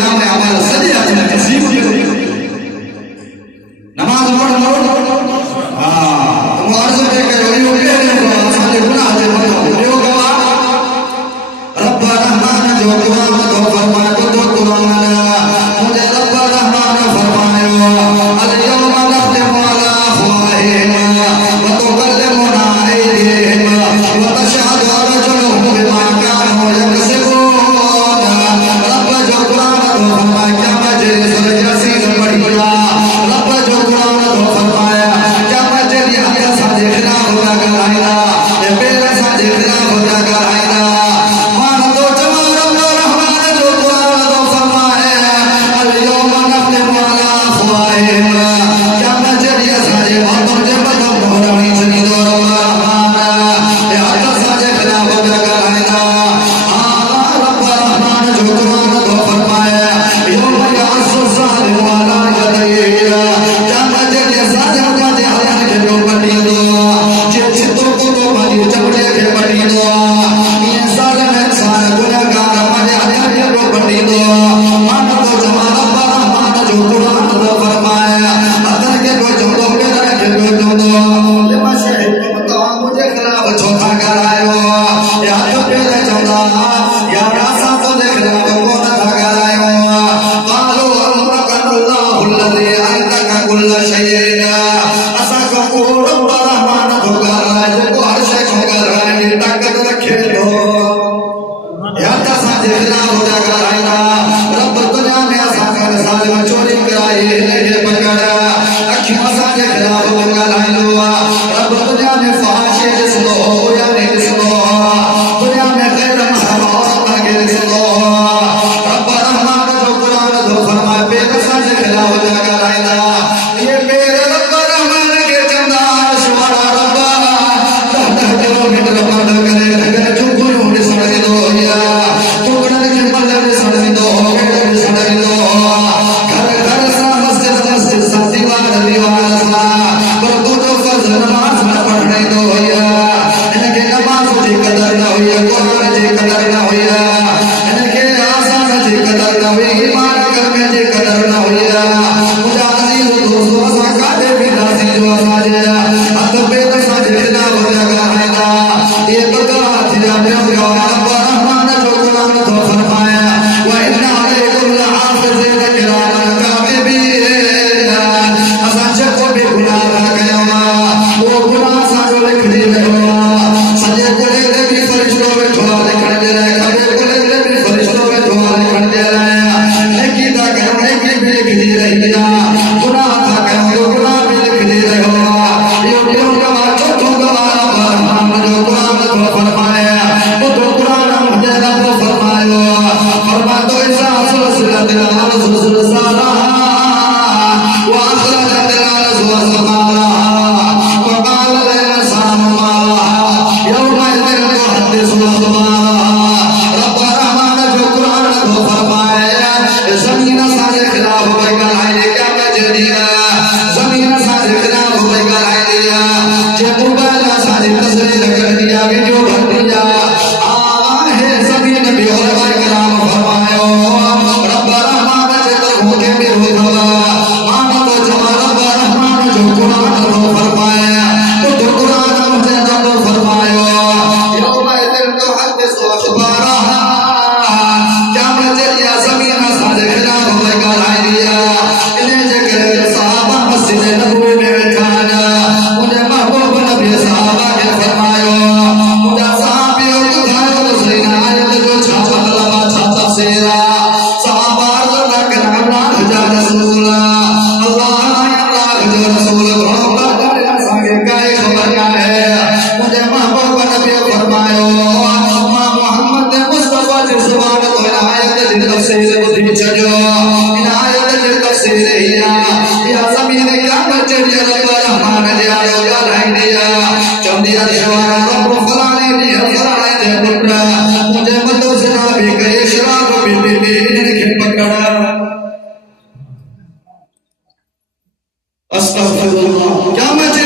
नाम अमल सॼे हथ में तस्लीम नमाज़ पढ़ो हा तो अर्ज़ पे कयो इहो केरु असांजे गुनाह जे मथां ॿियो गवाह रब रहमान जो क़ुरान तो फरमायो तो क़ुरान मुझे रब रहमान फरमायो अल यौम नख्तिमु अला अफ़वाहिहिम व तुकल्लिमुना अयदीहिम व तशहदु अर्जुलुहुम बिमा कानू यक्सिबून रब जो क़ुरान तो फरमाया क्या मजे रसीद बढ़िया रब जो क़ुरान तो फरमाया क्या मजे हया साजे खिलाफ लगाइना ये पेर साजे खिलाफ लगाइना मान तो जमा रब रहमान जो क़ुरान तो फरमाया अल यौम नख्तिमु अला अफ़वाहिहिम क्या मजे साजे बातों जे बदम मोरणी सनी दो रहमान ये हद साजे खिलाफ लगाइना रब रहमान जो क़ुरान तो फरमाया यौम यअस्सु ज़ालिमु अला यदैहि क्या मजे साजे बाते हयान के जो बड़ी दो जे चितो को तो मारी चमड़े के बड़ी दो ये ज़ालिम इंसान गुनाहगार मारे हयान के जो बड़ी दो मान तो जमा रब रहमान जो क़ुरान तो फरमाया अदर के जो जो मेरा के जो जो लेमा शहीद तो मुझे खिलाफ चौथा करायो या तो पेरे चौथा या रासा तो दे खिलाफ कौन था करायो कालो अल्लाहु अल्लज़ी अन्तक कुल्ल शैइन असा को रब रहमान तो कराय को हर शय को कराय ताकत रखे दो या तसा जे खिलाफ हो करायना रब दुनिया में असा कर साल में चोरी कराई ले पकड़ा अखियों असा जे खिलाफ हो कराइलो रब दुनिया में फहाशे जिसलो या नहीं जिसलो दुनिया में गैर महरम औरत के जिसलो रब रहमान जो क़ुरान तो फरमाए बेकसा जे खिलाफ हो कराइना ये मेरे रब रहमान के चंदा सुवारा रब 10 किलोमीटर पर करे अगर चुकुरो ने सड़ दो या टुकड़न के मल्ले ने सड़ दो बेड़े ने सड़ दो घर घर सा मस्जिद मस्जिद सा दीवार दीवार सा पर तू जो फर्ज नमाज न पढ़ने दो या इनके नमाज की कदर न हुई कुरान की कदर न हुई इनके आसान की कदर न हुई ईमान करने की कदर न हुई मुझे अजीज दोस्तों असा काटे भी राजी जो असाजे हथ पे दसा जे खिलाफ लगा रहना ये बगा थिया में हो रब रहमान जो क़ुरान तो फरमाया व इन्ना अलैकुम लहाफ़िज़ीन किरामन कातिबीन असा जेको भी गुनाह कयो वो गुनाह सा जो लिख दी रहो सजे कोले ते भी फरिश्तो बैठो लिखण दे रहे खबे कोले ते भी फरिश्तो बैठो लिखण दे रहे नेकी दा कयो नेकी भी लिख दी रही गुनाह था कयो गुनाह भी लिख दी रहो यो गवाह चौथो गवाह रब रहमान जो क़ुरान तो फरमाया वो तो क़ुरान मुझे रब फरमायो फरमा तो ऐसा सुलसिलत रसूल सारा व अखरजत रसूल समारा व काल इंसान मारा यौम युहद्दिसु अखबारा रब रहमान जो क़ुरान तो फरमाया ज़मीन साजे खिलाफ बगलाई क्या मजे दिया ज़मीन साजे खिलाफ बगलाई दिया जे मोबाइल साजे तस्वीर कर दिया वीडियो भर दिया है ज़मीन भी और कलाम फरमायो रब रहमान जे तो होके भी हो दवा मान तो जमा रब रहमान जो क़ुरान तो फरमाया तो क़ुरान मुझे तो फरमायो यौम तो हदीस अखबारा क्या मजे दिया ज़मीन साजे खिलाफ बगलाई दिया इन्हें जगह सहाबा मस्जिद नबवी में बैठा मुझे महबूब नबी सहाबा के फरमायो मुझे सहाबियों को खायो तो सही आयत जो छापा लगा छापा सेरा सहाबा अल्लाह के नाम जा रसूल अल्लाह जो रसूल घोड़ा कर सागे काय खबर क्या है मुझे महबूब नबी फरमायो मां मोहम्मद मुस्तफा जी सुभान तो आयत जी तफसीर बुद्धि चढ़ो इन आयत जी तफसीर या ज़मीन क्या बचे रब रहमान जे आयो ॻाल्हाई दिया चवंदी शिवारा रब फलाणे जे पुट मुझे मतो सिना भी करे शराब भी इन्हनि खे पकड़ अस्तगफिरुल्लाह क्या मचे